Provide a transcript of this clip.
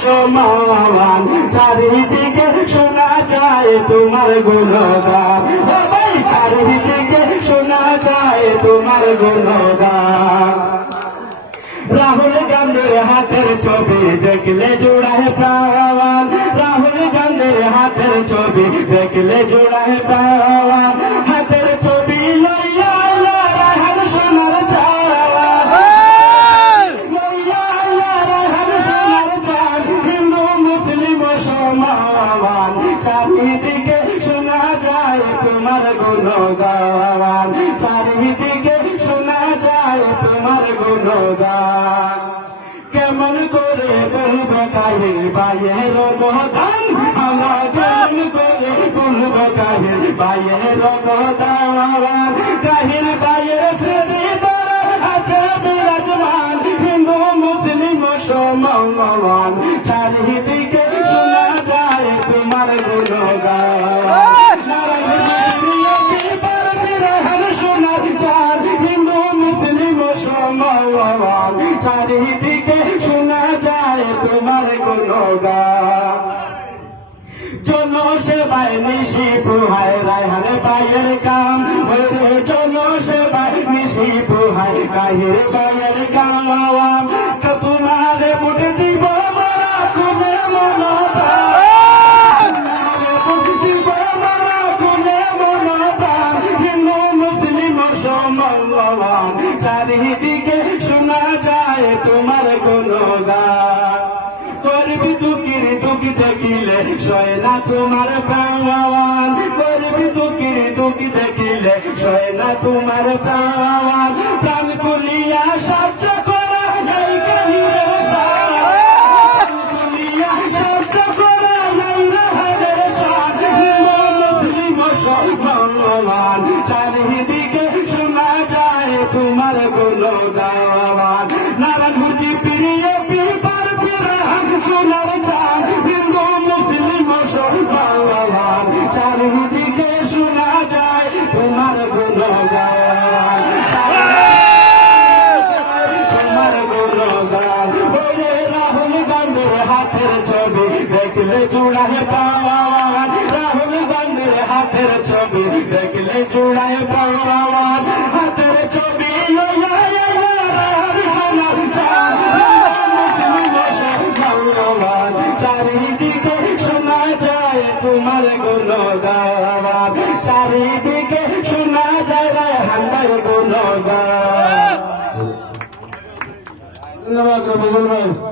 সমান চারিদিকে শোনা যায় তোমার গুণগান ভাই চারিদিকে শোনা যায় তোমার গুণগান রাহুল গান্ধীর হাতের ছবি দেখলে জোড়ায় প্রাণ। রাহুল গান্ধীর হাতের ছবি দেখলে জোড়ায় প্রাণ। শোনা যায় তোমার গুণগান। চারিদিকে শোনা যায় তোমার গুণগান। কেমন করে বলব কাহির বাইয়ের গদান আমরা কেমন করে বলব কাহির বাইয়ের গদান কাহির বাইয়ের স্মৃতি তারা আছে বিরাজমান। হিন্দু, মুসলিম সমান চারিদিকে শোনা যায় তোমার গুণগান। চারিদিকে শোনা যায় তোমার গুণগান জনসেবায় নিশি পুহায় রায়হান বাইয়ের কাম। ওরে জনসেবায় নিশি পুহায় কাহির বাইয়ের কাম। আওয়াম তোমার মুঠে দিব চারিদিকে শোনা যায় তোমার গুণগান করবি দুঃখীর দুঃখ দেখিলে সয় না তোমার প্রাণ করবি দুঃখীর দুঃখ দেখিলে সয় না তোমার প্রাণ প্রাণ কুলিয়া সহ্য করা এই কাহিরে প্রাণ ছবি দেখলে জুড়ায় পাওয়ান রাহুল গান্ধীর হাতের ছবি দেখলে জুড়ায় পাওয়ান হাতের ছবি ধন্যবাদ রবিজুল ভাই